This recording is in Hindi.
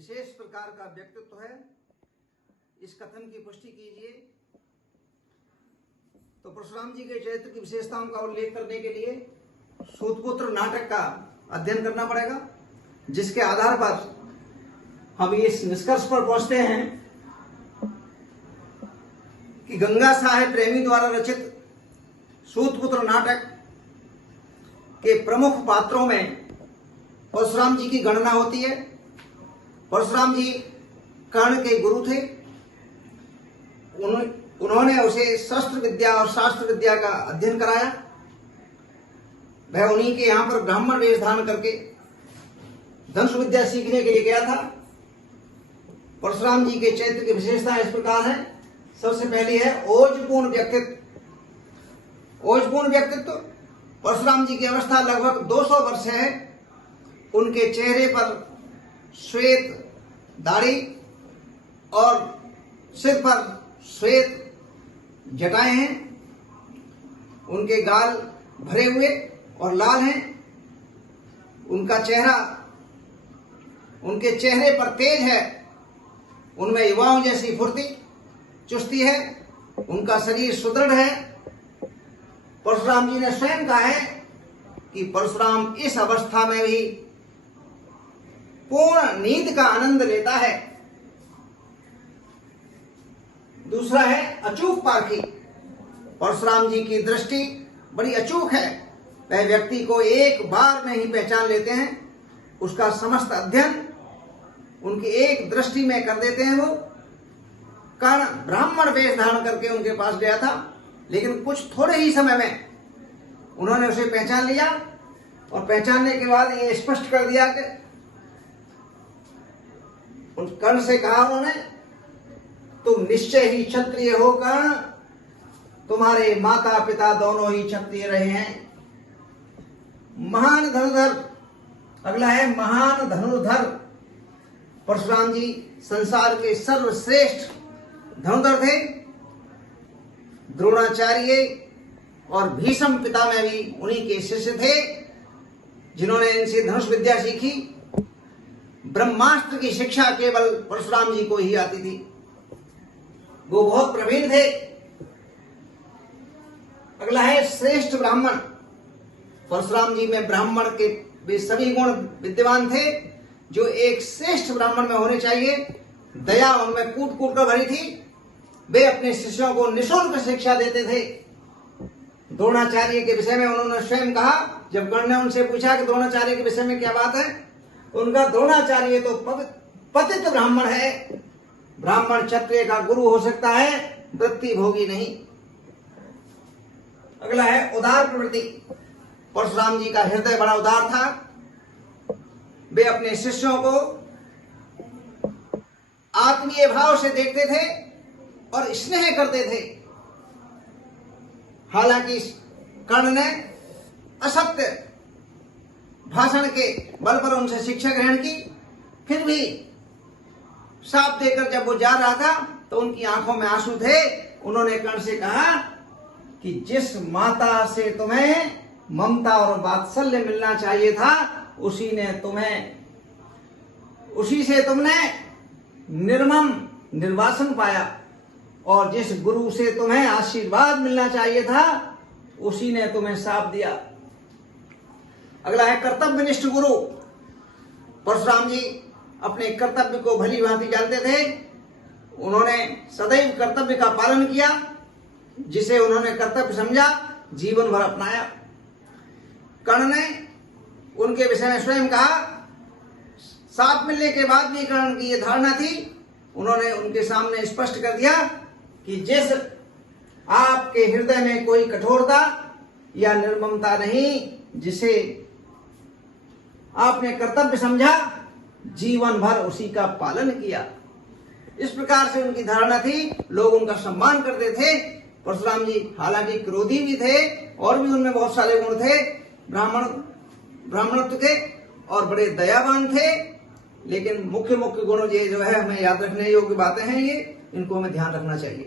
विशेष प्रकार का व्यक्तित्व है। इस कथन की पुष्टि कीजिए। तो परशुराम जी के चरित्र की विशेषताओं का उल्लेख करने के लिए सूतपुत्र नाटक का अध्ययन करना पड़ेगा, जिसके आधार पर हम इस निष्कर्ष पर पहुंचते हैं कि गंगा साहेब प्रेमी द्वारा रचित सूतपुत्र नाटक के प्रमुख पात्रों में परशुराम जी की गणना होती है। परशुराम जी कर्ण के गुरु थे। उन्होंने उसे शस्त्र विद्या और शास्त्र विद्या का अध्ययन कराया। वह उन्हीं के यहां पर ब्राह्मण वेश धारण करके धनुष विद्या सीखने के लिए गया था। परशुराम जी के चरित्र की विशेषता इस प्रकार है। सबसे पहली है ओजपूर्ण व्यक्तित्व। ओजपूर्ण व्यक्तित्व, परशुराम जी की अवस्था लगभग 200 वर्ष है। उनके चेहरे पर श्वेत दाढ़ी और सिर पर श्वेत जटाएं हैं। उनके गाल भरे हुए और लाल हैं। उनके चेहरे पर तेज है। उनमें युवाओं जैसी फुर्ती चुस्ती है। उनका शरीर सुदृढ़ है। परशुराम जी ने स्वयं कहा है कि परशुराम इस अवस्था में भी पूर्ण नींद का आनंद लेता है। दूसरा है अचूक पारखी। परशुराम जी की दृष्टि बड़ी अचूक है। वह व्यक्ति को एक बार में ही पहचान लेते हैं। उसका समस्त अध्ययन उनकी एक दृष्टि में कर देते हैं। वो कर्ण ब्राह्मण वेश धारण करके उनके पास गया था, लेकिन कुछ थोड़े ही समय में उन्होंने उसे पहचान लिया और पहचानने के बाद ये स्पष्ट कर दिया कि उन कर्ण से कहा उन्होंने, तुम निश्चय ही क्षत्रिय हो कर्ण। तुम्हारे माता पिता दोनों ही क्षत्रिय रहे हैं। महान धनुर्धर। अगला है महान धनुर्धर। परशुराम जी संसार के सर्वश्रेष्ठ धनुर्धर थे। द्रोणाचार्य और भीष्म पिता में भी उन्हीं के शिष्य थे, जिन्होंने इनसे धनुष विद्या सीखी। ब्रह्मास्त्र की शिक्षा केवल परशुराम जी को ही आती थी। वो बहुत प्रवीण थे। अगला है श्रेष्ठ ब्राह्मण। परशुराम जी में ब्राह्मण के वे सभी गुण विद्यमान थे जो एक श्रेष्ठ ब्राह्मण में होने चाहिए। दया उनमें कूट कूट कर भरी थी। वे अपने शिष्यों को निःशुल्क शिक्षा देते थे। द्रोणाचार्य के विषय में उन्होंने स्वयं कहा, जब कर्ण ने उनसे पूछा कि द्रोणाचार्य के विषय में क्या बात है, उनका द्रोणाचार्य तो पतित ब्राह्मण है। ब्राह्मण क्षत्रिय का गुरु हो सकता है, वृत्ति भोगी नहीं। अगला है उदार प्रवृत्ति। परशुराम जी का हृदय बड़ा उदार था। वे अपने शिष्यों को आत्मीय भाव से देखते थे और स्नेह करते थे। हालांकि कर्ण ने असत्य भाषण के बल पर उनसे शिक्षा ग्रहण की, फिर भी साफ देकर जब वो जा रहा था तो उनकी आंखों में आंसू थे। उन्होंने कर्ण से कहा कि जिस माता से तुम्हें ममता और वात्सल्य मिलना चाहिए था, उसी से तुमने निर्मम निर्वासन पाया, और जिस गुरु से तुम्हें आशीर्वाद मिलना चाहिए था, उसी ने तुम्हें शाप दिया। अगला है कर्तव्यनिष्ठ गुरु। परशुराम जी अपने कर्तव्य को भली भांति जानते थे। उन्होंने सदैव कर्तव्य का पालन किया। जिसे उन्होंने कर्तव्य समझा, जीवन भर अपनाया। कर्ण ने उनके विषय में स्वयं कहा, साथ मिलने के बाद भी कर्ण की यह धारणा थी। उन्होंने उनके सामने स्पष्ट कर दिया कि जिस आपके हृदय में कोई कठोरता या निर्ममता नहीं, जिसे आपने कर्तव्य समझा, जीवन भर उसी का पालन किया। इस प्रकार से उनकी धारणा थी। लोग उनका सम्मान करते थे। परशुराम जी हालांकि क्रोधी भी थे और भी उनमें बहुत सारे गुण थे, ब्राह्मणत्व के, और बड़े दयावान थे। लेकिन मुख्य गुण ये जो है हमें याद रखने योग्य बातें हैं। ये इनको हमें ध्यान रखना चाहिए।